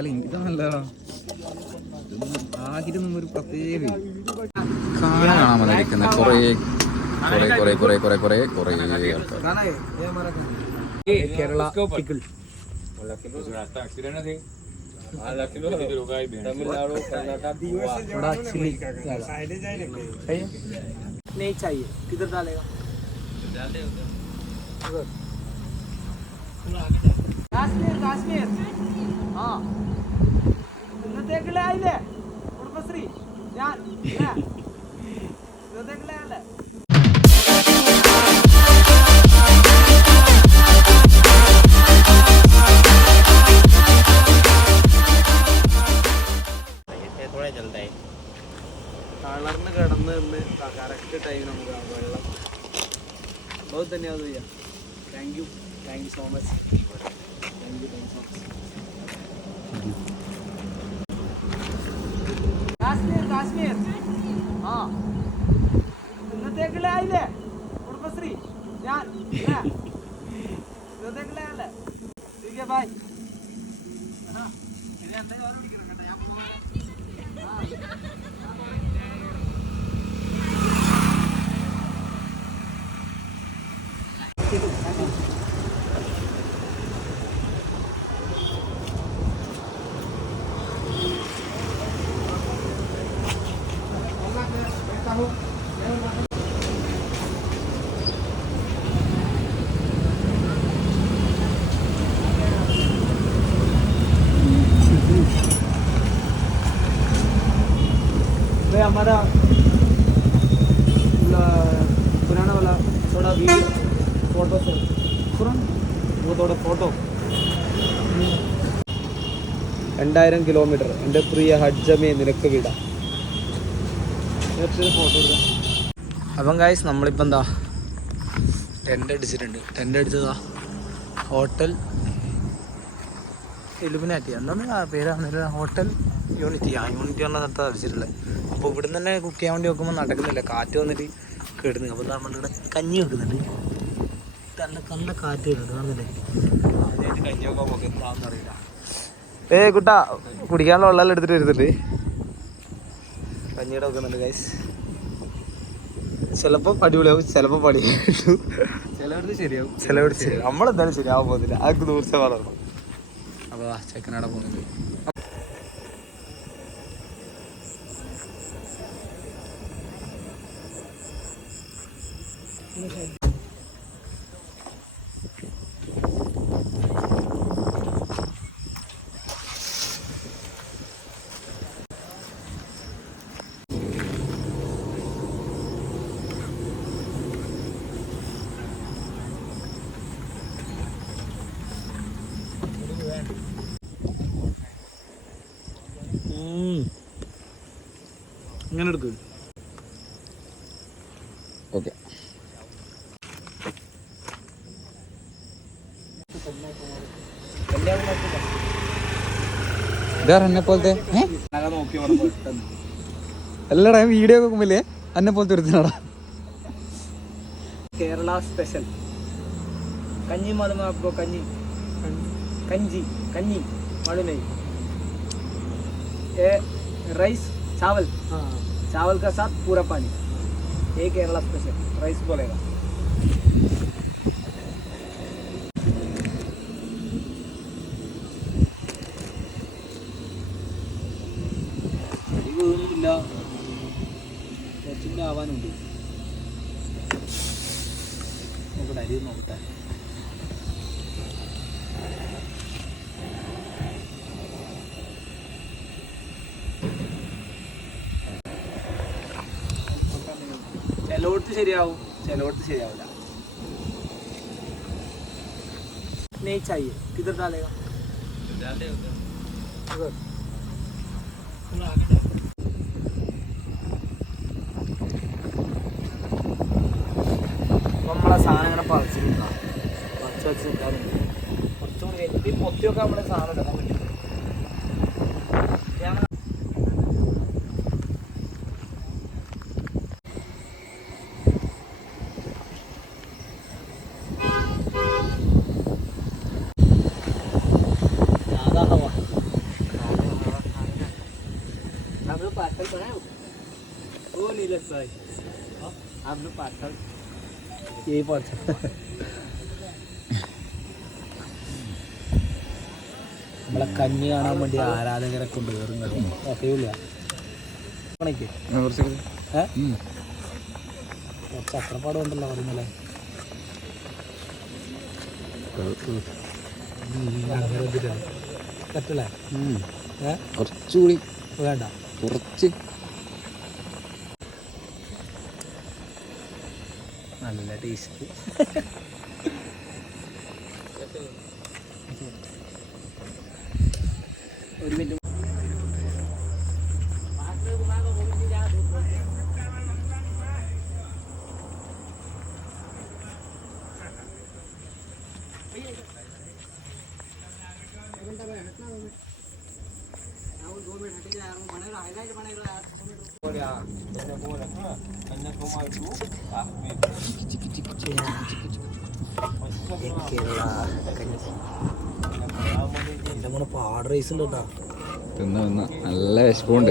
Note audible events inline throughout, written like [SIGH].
അല്ല ഇതാണല്ലോ ആകിരുന്നും ഒരു പ്രത്യേക കാണാൻ കാണാൻ വന്നിരിക്കുന്ന കുറേ കുറേ കുറേ കുറേ കുറേ കുറേ കുറേ ആൾക്കാർ കേരള പിക്കിൾ बड़ा चिली नहीं चाहिए किधर डालेगा കാശ്മീർ കാശ്മീർ ആ ഇരുപത്തേക്കിലായില്ലേ? കുടുംബശ്രീ. ഞാൻ ഇരുപത്തേക്കിലായല്ലേ? തളർന്ന് കിടന്ന് നിന്ന് കറക്റ്റ് ടൈം നമുക്ക് വെള്ളം. ബഹുധന്യവാദ ചെയ്യാം. Thank you thank you so much हमारा ला- पुराना वाला थोड़ा वीडियो फोटो से पुराना वो थोड़ा फोटो രണ്ടായിരം കിലോമീറ്റർ എൻ്റെ പ്രിയ ഹജ്ജമേ നിനക്ക് വിടാം ഫോട്ടോ എടുക്കാം അപ്പം ഗായ്സ് നമ്മളിപ്പോൾ എന്താ ടെൻ്റ് അടിച്ചിട്ടുണ്ട് ടെൻ്റ് അടിച്ചതാ ഹോട്ടൽ ഇലുമിനാറ്റി എന്താണ് ആ പേരാണ് ഹോട്ടൽ യൂണിറ്റി ആ യൂണിറ്റി പറഞ്ഞ സ്ഥലത്ത് അടിച്ചിട്ടുള്ളത് അപ്പോൾ ഇവിടെ നിന്ന് തന്നെ കുക്ക് ചെയ്യാൻ വേണ്ടി നോക്കുമ്പോൾ നടക്കുന്നില്ല. കാറ്റ് വന്നിട്ട് കേടുന്നു. അപ്പോൾ നമ്മൾ ഇവിടെ കഞ്ഞി വെക്കുന്നുണ്ട്. നല്ല നല്ല കാറ്റ് വരുന്നുണ്ട്. കാണുന്നില്ലേ? ആദ്യമായിട്ട് കഞ്ഞി വെക്കാൻ നമുക്ക് എന്താണെന്ന് അറിയില്ല. ഏ കുട്ടാ കുടിക്കാനുള്ള വെള്ളം എടുത്തിട്ട് വരുന്നുണ്ട്. കഞ്ഞിയുടെ വെക്കുന്നുണ്ട് ഗൈസ് ചിലപ്പോൾ അടിപൊളിയാവും ചിലപ്പോൾ പണി ചിലവിടുത്ത് ശരിയാവും. ചിലവിടുത്ത് ശരി നമ്മളെന്തായാലും ശരിയാവാൻ പോകുന്നില്ല. അതൊക്കെ ദൂർച്ച വളർന്നു അപ്പോൾ ചെക്കനാടെ പോകുന്നുണ്ട്. ഇങ്ങനെ എടുക്കും? ഇതാർ എന്നെ പോലത്തെ ഏ നോക്കി പറഞ്ഞു പെട്ടെന്ന് അല്ലടാ വീഡിയോ നോക്കുമ്പില്ലേ എന്നെ പോലത്തെ ഒരുത്തനാടാ केरला स्पेशल कन्नी मालूम है आपको कन्नी कंजी कन्नी मालूम नहीं ये राइस चावल चावल का साथ पूरा पानी ये केरला स्पेशल राइस बोलेगा ചിലവടത്ത് ശരിയാവും ചിലവടത്ത് ശരിയാവില്ല नहीं चाहिए किधर डालेगा उधर। നമ്മളെ സാധനം ഇങ്ങനെ പറിച്ചിട്ടുണ്ടാ പറിച്ച് വെച്ച് നിൽക്കാറുണ്ട് കുറച്ചും കൂടി കഴിഞ്ഞിട്ട് ഈ പൊത്തിയൊക്കെ നമ്മുടെ സാധനം എടുക്കാൻ പറ്റും આમનું પાછળ നമ്മളെ കഞ്ഞി കാണാൻ വേണ്ടി ആരാധകരെ കൊണ്ട് കയറുന്നത് കുറച്ച് അത്രപ്പാട് ഉണ്ടല്ലോ പറഞ്ഞല്ലേ പറ്റില്ലേ കുറച്ചുകൂടി വേണ്ട കുറച്ച് നല്ല ടേസ്റ്റ് ഒരു മിനിറ്റ് പാട് റൈസ് ഉണ്ട് കേട്ടോ തിന്ന തിന്ന നല്ല വിശപ്പുണ്ട്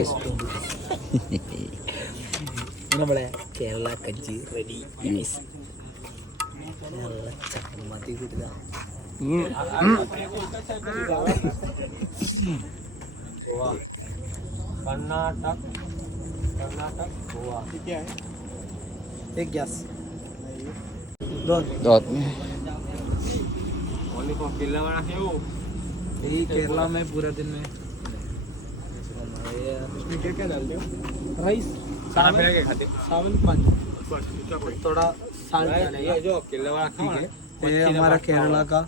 നമ്മളെ കേരള കഞ്ചി റെഡി കേരള ചമ്മന്തി കിട്ടുക कर्नाटक कर्नाटक गोवा ठीक है एक गैस दोन ओनली फॉर केरला वाला है वो यही केरला में पूरे दिन में। क्या क्या डालते हो? राइस। खाना पीना क्या खाते चावल पानी। थोड़ा साल्ट ये जो केरला वाला ठीक [LAUGHS] [LAUGHS] है ये हमारा केरला का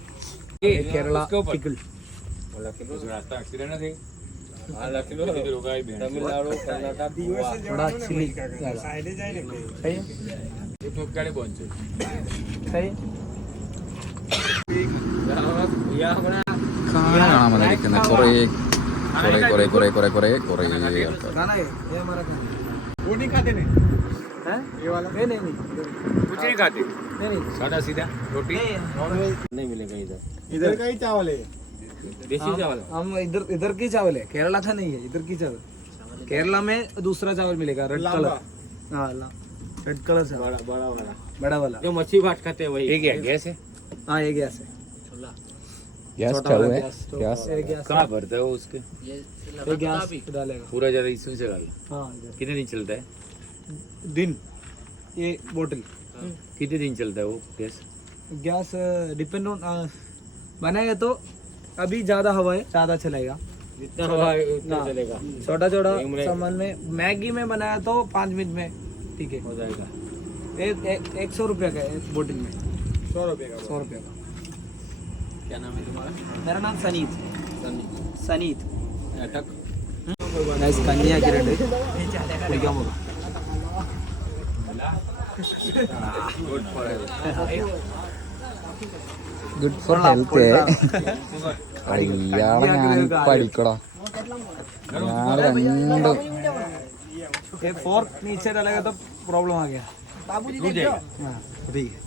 केरला पिकल। थोड़ा चिली सही है? है? या हमारा കാന കാണാൻ വന്നിരിക്കുന്ന കുറേ കുറേ കുറേ കുറേ കുറേ കുറേ കുറേ ആൾക്കാർ गाना है ये हमारा गाना वो नहीं खाते नहीं है ये वाला नहीं नहीं नहीं कुछ नहीं खाते नहीं नहीं सादा सीधा रोटी नहीं नहीं मिलेगा इधर इधर का ही चावल है देसी हम- चावल हम इधर इधर की चावल है केरला का नहीं है इधर की चावल केरला में दूसरा चावल मिलेगा रेड कलर हाँ रेड कलर चावल बड़ा बड़ा वाला बड़ा वाला जो मच्छी भात खाते हैं वही एक है गैस है हाँ ये गैस है गैस क्या हुआ है। गैस कहाँ भरता है वो उसके? ये गैस डालेगा पूरा ज़्यादा इसी से डालेगा हाँ कितने दिन चलता है? दिन। ये बोतल। हाँ। कितने दिन चलता है वो गैस? गैस डिपेंड ऑन बनाएगा तो अभी ज़्यादा हवा है ज़्यादा चलेगा। जितना हवा है उतना हाँ। चलेगा। छोटा छोटा सामान में मैगी में बनाया तो पाँच मिनट में ठीक है। हो जाएगा। एक एक सौ रुपये का एक बोतल में। सौ रुपये का सौ रुपये का। क्या नाम है तुम्हारा मेरा नाम सनीत സനീത് अटक നൈസ് കഞ്ഞി ആക്കിയിട്ടുണ്ട് കുടിക്കാൻ പോകും ഗുഡ് ഫോർ ഹെൽത്ത് ഇയാളെ ഞാൻ പഠിക്കടാ ഇയാള് രണ്ടും ये फोर्क नीचे डालेगा तो प्रॉब्लम आ गया टूट जाएगा हाँ ठीक है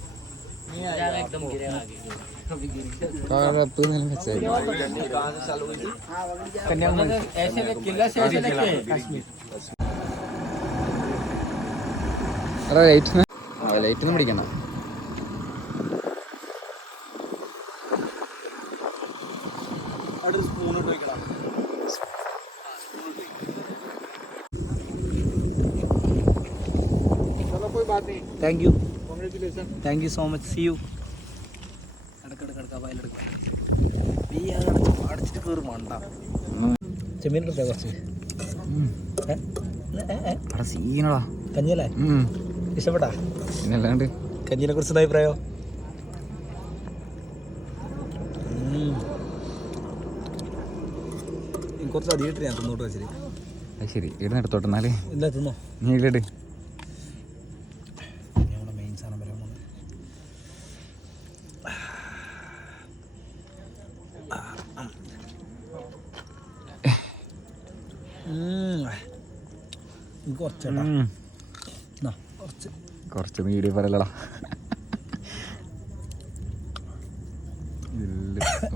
കഴപ്പ് നില വെച്ചേക്കും कन्याकुमारी ऐसे में किला से ऐसे लेके എടാ ലൈറ്റ് ലൈറ്റ് ഒന്നും പിടിക്കണ്ട അവിടെ സ്പൂൺ ഇട്ട് വെക്കണം चलो कोई बात नहीं thank you congratulation thank you so much see you അടച്ചിട്ട് കയറി മണ്ട. ചെമ്മീൻ എടുക്കാം കുറച്ച്. സീനടാ. കഞ്ഞിയല്ലേ? ഇഷ്ടപ്പെട്ടാ? പിന്നല്ലാണ്ട്. കഞ്ഞിനെ കുറിച്ചുള്ള അഭിപ്രായം? കുറച്ച് അധികം ഞാൻ തിന്നോട്ട് വെച്ചിട്ട് ശരി. ഇടുന്ന എടുത്തോട്ടെ എന്നാലേ. ഇല്ല തിന്നോ. നീ ഇല്ലട് ഞങ്ങളുടെ മെയിൻ സാധനം വരാൻ പോകുന്നത് എന്നാ, കുറച്ച്. കുറച്ച് പറയലടാ.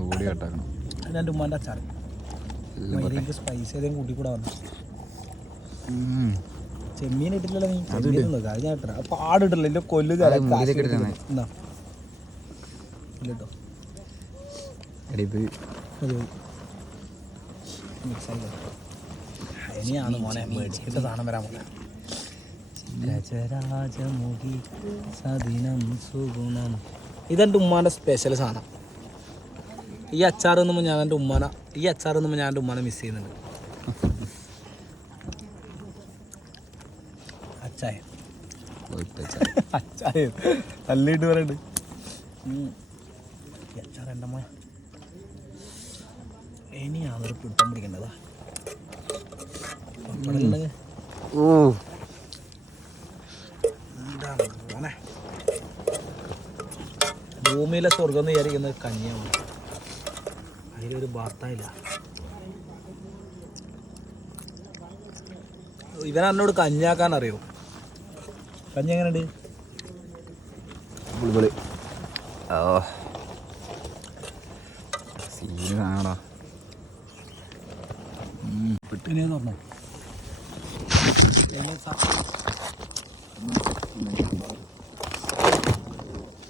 ഓടി കട്ടാക്കണം. ഞാൻ എന്റെ ഉമ്മാന്റെ അച്ചാർ എല്ലാം പോട്ടെ എനിക്ക് സ്പൈസ് ഏതെങ്കിലും കൂട്ടി കൂടെ വന്നു. ഉം. ചെമ്മീൻ ഇട്ടില്ലല്ലോ നീ? ചെമ്മീൻ തിന്നോ, അത് ഞാൻ ഇട്ടരാ. അപ്പൊ ആടിട്ടില്ല എന്റെ കൊല്ലു അത് മുടിയിലേക്ക് ഇട്ടിട്ടാണ്. കേട്ടോ എടി ഇത് ഇനിയാണ് മോനെ. മേടിച്ചിട്ട് സാധനം വരാൻ മോനെ ഗജരാജമുഖി സദിനം സുഗുണം. ഇതെന്റെ ഉമ്മാന്റെ സ്പെഷ്യൽ സാധനം. ഈ അച്ചാർ തിന്നുമ്പോൾ ഞാൻ എന്റെ ഉമ്മാന ഈ അച്ചാർ തിന്നുമ്പോൾ ഞാൻ എന്റെ ഉമ്മാനെ മിസ് ചെയ്യുന്നുണ്ട്. അച്ചായ അച്ചായ തള്ളിയിട്ട് പറയുന്നുണ്ട് ഈ അച്ചാർ എന്റെ അമ്മ ഇനി ഒരു പിടുത്തം പിടിക്കേണ്ടതാ. ഓ എന്താണ് മോനെ ഭൂമിയിലെ സ്വർഗം എന്ന് വിചാരിക്കുന്നത് കഞ്ഞിയാണ് അതിലൊരു വാർത്തയില്ല ഇവൻ എന്നോട് കഞ്ഞാക്കാൻ അറിയോ കഞ്ഞി എങ്ങനെയുണ്ട് പുളിപൊളി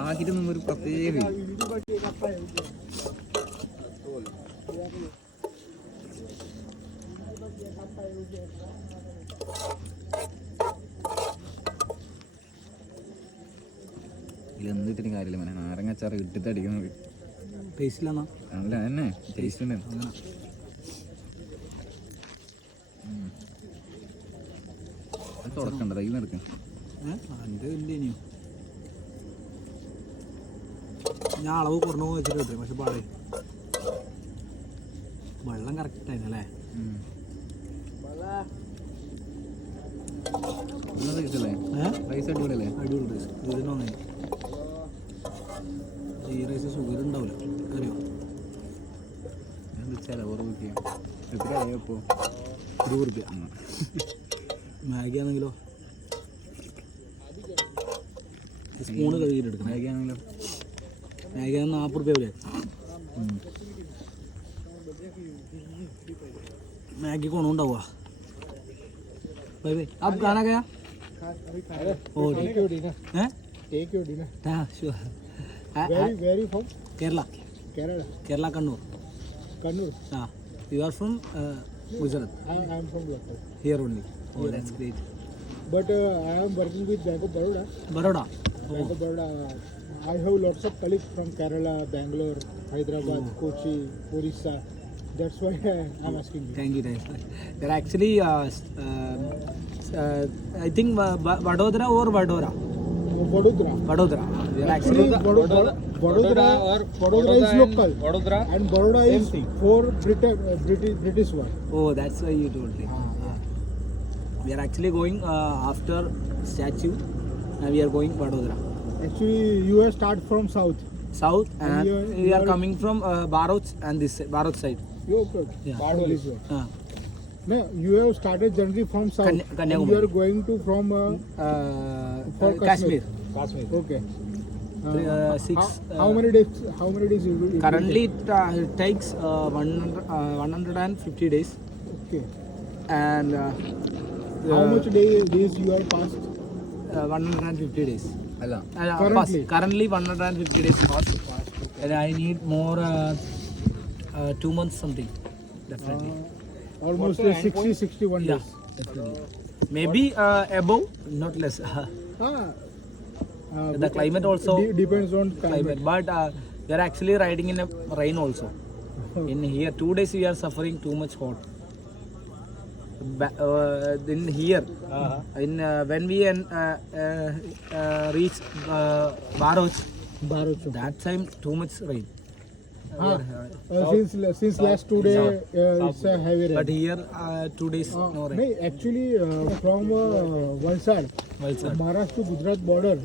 ആകിട്ട് ഒരു പ്രത്യേക ഇതിലെന്തിട്ടും കാര്യമില്ല മനെ. നാരങ്ങച്ചാറ് ഇട്ടിട്ട് അടിക്കുന്നത് ടേസ്റ്റിലാണോ അല്ല തന്നെ ടേസ്റ്റ് ഉണ്ട്. തുടക്കണ്ട തൈന്ന് എടുക്കാം ഏഹ് എന്റെ ഇല്ല ഇനിയോ ഞാൻ അളവ് കുറഞ്ഞു വെച്ചിട്ട് കിട്ടും പക്ഷെ പാടേ. വെള്ളം കറക്റ്റ് ആയിരുന്നു അല്ലേ? റൈസ് അടിപൊളിയല്ലേ? അടിപൊളി റൈസ് ഇതിനൊന്നേ ഈ റൈസ് ഷുഗർ ഉണ്ടാവില്ല അറിയോ? ഞാൻ വിളിച്ചാലോ? ഓർമ്മ വെക്കാം എത്ര ആയപ്പോ ഇരുപത് റുപ്യ. മാഗി ആണെങ്കിലോ? സ്പൂണ് കഴുകിയിട്ട് മാഗിയാണെങ്കിലോ ആണെങ്കിലോ? മാഗി ആണെങ്കിൽ നാൽപ്പത് റുപ്യ വരെ मैगी कौन होता हुआ भाई भाई आप गाना गया ओ टेक योर डिनर हैं Take your dinner. हां sure Where, where you from? Kerala Kerala. Kerala Kannur Kannur. हाँ you are from Gujarat I am from local. Here only oh that's great But uh, I am working with Bank of Baroda. Uh, I have lots of colleagues from Kerala, Bangalore, Hyderabad, mm. Kochi, Orissa. That's why uh, I'm asking you. Thank you, thank you. They're actually, uh, um, uh, I think uh, Vadodara or Vadora. Vadodara. Vadodara. They're actually Vadodara. Vadodara or Vadodara is local. Vadodara and Baroda is for British British British one. Oh, ah, ah. oh, that's why you told me. We are actually going uh, after statue and we are going Vadodara. Actually, you have start from south. South and you are- we are are- coming from uh, Baroch and this Baroch side. You okay? Yeah. This. Uh, No, you have started journey from south. Kanya- and Kanyakumari. you are going to from. Uh, uh, For uh, Kashmir. Kashmir. Okay. Three, uh, six, How, uh, many days? How many days you will? it Currently, it, uh, it takes uh, 100, uh, 150 days. Okay. And uh, How uh, much day, days you have passed? uh, 150 days. അല്ല Uh, Currently? pass. Currently 150 days pass. And I need more uh, uh, two months something. Definitely. Uh, almost uh, 60, 61 yeah, days. definitely. Maybe uh, above, not less. [LAUGHS] Ah, uh, the climate also de- depends on climate. climate, but uh, we are actually riding in a rain also. [LAUGHS] In here, two days we are suffering too much hot. Uh, in here, uh-huh. in uh, when we uh, uh, uh, reach uh, Baroch, Bharat. that time too much rain. Uh, since since last two day, uh, it's a heavy rain. But here, uh, two days Uh, no rain. no, actually, uh, from uh, Valsad, Valsad. Maharashtra to Gujarat border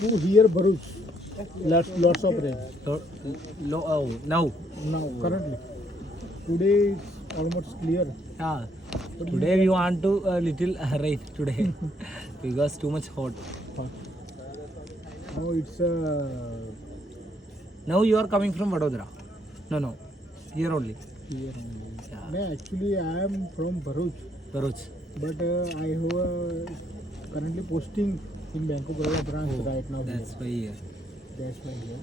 to here Bharuch, lots, lots of rain. Lo- lo- oh, now. Now, currently, today it's almost clear. Ah, today we want to a little uh, rain today [LAUGHS] because too much hot. Now it's uh, Now you are coming from Vadodara. No, no. Here only. here. only. Yeah. No, actually, I am from Bharuch, Bharuch. but uh, I have uh, currently posting in Bank of Baroda branch Oh, right now. That's here. why here. That's why here.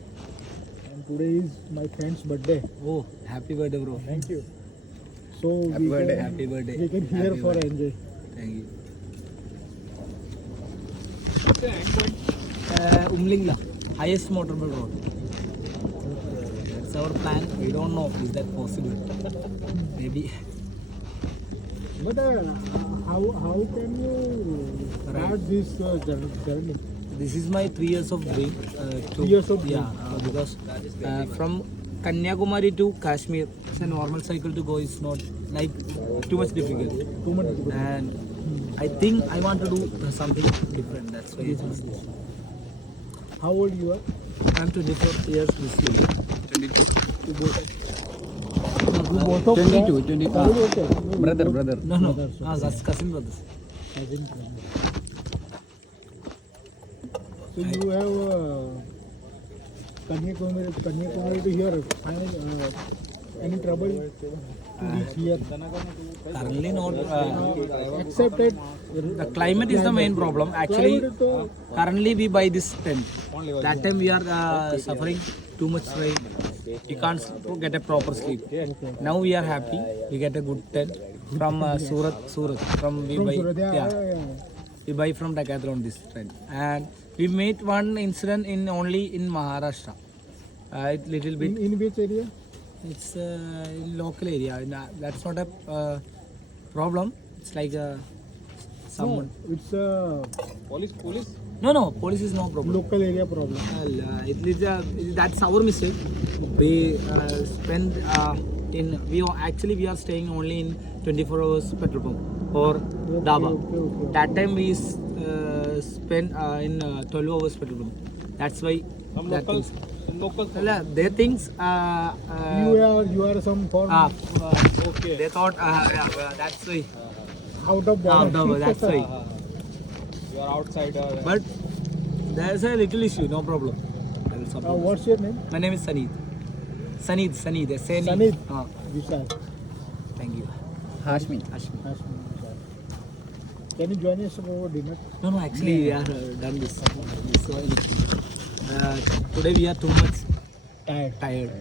And today is my friend's birthday. Oh, happy birthday, bro. Thank you. So Happy we birthday. can, Happy birthday. we can hear Happy for birthday. enjoy. Thank you. Uh, Umlingla, highest motorable road. That's our plan. We don't know is that possible. Maybe. But uh, how how can you start this uh, journey? This is my three years of dream. Uh, to, Three years of dream. yeah, uh, because uh, from Kanyakumari to Kashmir, it's a normal cycle to go. It's not like too much difficult. Too much difficult. And I think I want to do something different. That's why it was this. How old you are? I'm 24 years this year. You both of 22, 22. How old you are? No, Brother, brother. No, no. Brothers, Ah, that's cousin brothers. cousin brother. So you have uh, Kanyakumari, Kanyakumari to here. Find, uh, any trouble to reach here? Currently not. Uh, Except the climate is the main problem. Actually, currently we buy this tent. That time we are uh, suffering too much rain. We can't get a proper sleep. Now we are happy. We get a good tent from uh, Surat. Surat. From we buy. Yeah. We buy from Decathlon this tent. And we made one incident in only in Maharashtra. Uh, it little bit. In, in which area? It's uh, in local area. In, uh, That's not a uh, problem. It's like uh, someone. No, it's a Police, police. No, no. Police is no problem. local area problem. Well, uh, it is uh, that's our mistake. We uh, spend uh, in we are, actually we are staying only in 24 hours petrol pump or daba. Okay, okay. That time we uh, spend uh, in uh, 12 hours petrol pump. That's why Some that local, things. some local. Well, uh, they thinks uh, uh, You are you are some for uh, uh, Okay. they thought uh, yeah, uh, that's why out of uh, border. no, that's why. [LAUGHS] You are outsider. But there's a little issue. No problem. I will Uh, what's your name? My name is Sanid. Uh. Ashmi. Ashmi Vishal. Can you join us for dinner? No, no, actually we are uh, done this. this one. Uh, today we are too much Tired. tired.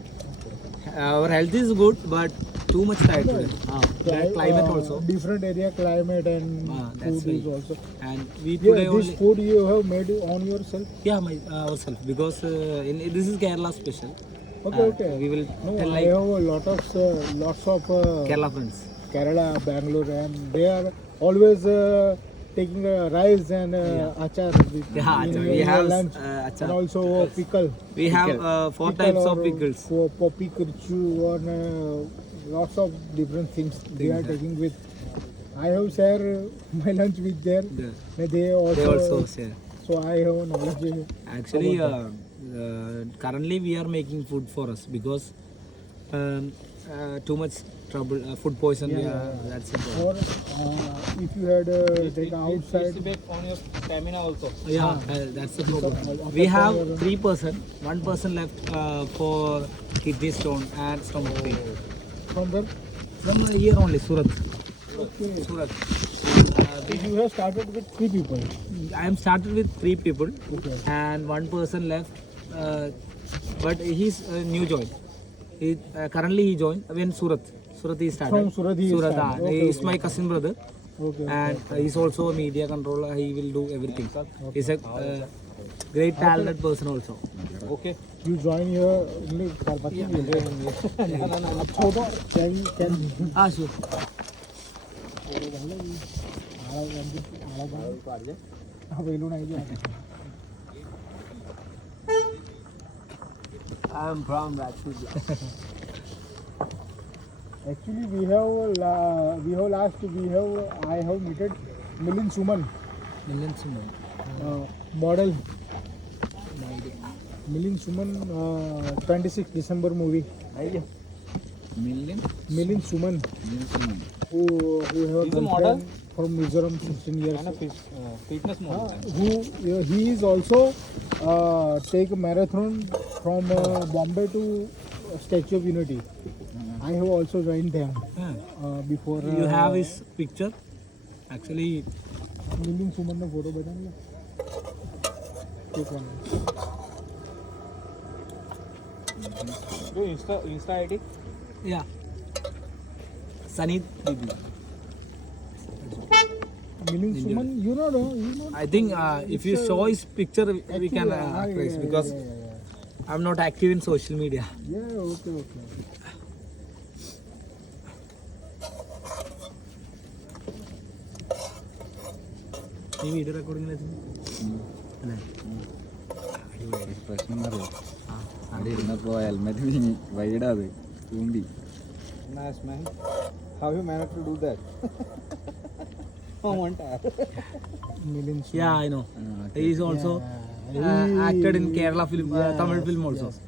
Our health is good, but too much tired today. Ah, that climate uh, also. Different area climate and Ah, that's food is why. also. And we Yeah, today this only. food you have made on yourself. Yeah, my uh, ourselves because uh, in, this is Kerala special. Okay, Uh, okay. We will No, tell I like have a lot of uh, lots of uh, Kerala friends. Kerala, Bangalore, and they are always uh, taking uh, rice and uh, achar with, [LAUGHS] Yeah, in we in have lunch, uh, and also pickle. We have uh, four Pickle types of or pickles. po- poppy kirchu and uh, lots of different things they are yeah. taking with. I have share uh, [LAUGHS] my lunch with them. The- They also. They also share. So I have knowledge. Actually, uh, currently we are making food for us because um, uh, too much trouble, uh, food poison. Yeah, we yeah, yeah. That's it. Or uh, if you had uh, taken outside. Feedback on your stamina also. Yeah, uh, that's the problem. uh, We have three person. One person left uh, for kidney stone and stomach pain. From where? From here only, Surat. Okay. Surat. So Uh, you have started with three people. I am started with three people Okay. and one person left, uh, but he's a new join. He uh, currently he joined when Surat. Surat he started. From Surat he Surat, started. ah, Okay, he is okay. my cousin brother, Okay. and uh, he's also a media controller. He will do everything. Okay. He's a uh, great talented person also. Okay. You join here only for yeah. अब छोड़ो can can Ah, sure. अब ये लोग नहीं जो I am from Rajput. Actually, we have la, we have last we have I have met Milind Suman. Milind Suman. Uh, model. No idea. Milind Suman, Twenty uh, six December movie. Idea. Milind. Milind Suman. Milind Suman. Who who have He's a model from Mizoram 16 years. And a fitness model. Uh, who uh, he is also uh, take a marathon from uh, Bombay to Statue of Unity. I have also joined them uh, before. You uh, have his picture. Actually, Milind सुमन ने photo है Insta, Insta ID? yeah. Sunny Bibi. Suman, you know, no, you know. I think uh, if you show his picture, active, we can uh, ah, yeah, because yeah, yeah. I'm not active in social media. Yeah, okay, okay. ഈ video recording അല്ലേ പ്രശ്നം അറിയാം അവിടെ ഇരുന്നപ്പോ helmet വിരിഞ്ഞ് വൈഡാത് തൂമ്പി Nice man. How you managed to do that? Yeah, I know. Ah, okay. He is also uh, acted in Kerala film, uh, Tamil film also. Yes.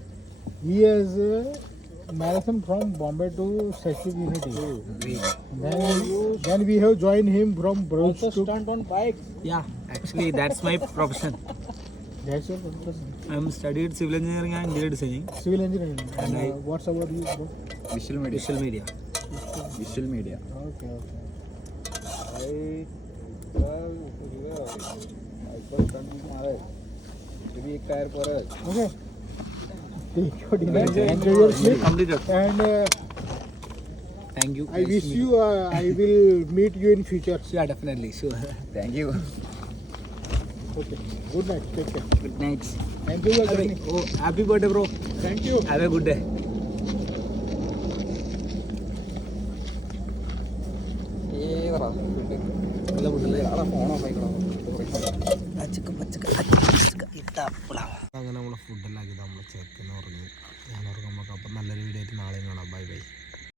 He is uh, marathon from Bombay to Statue of Unity. Oh, then, then we have joined him from Broach Also to. stunt on bike. Yeah, actually that's my profession. That's your profession. I am studied civil engineering and interior designing, Civil engineering. And And I- uh, what's about you, bro? Visual media. Visual media. Visual media. Okay, okay. एक tyre परत okay thank you i nice wish you uh, i will meet you in future sure definitely sure thank you okay good night take care good night thank you oh happy birthday bro thank you have a good day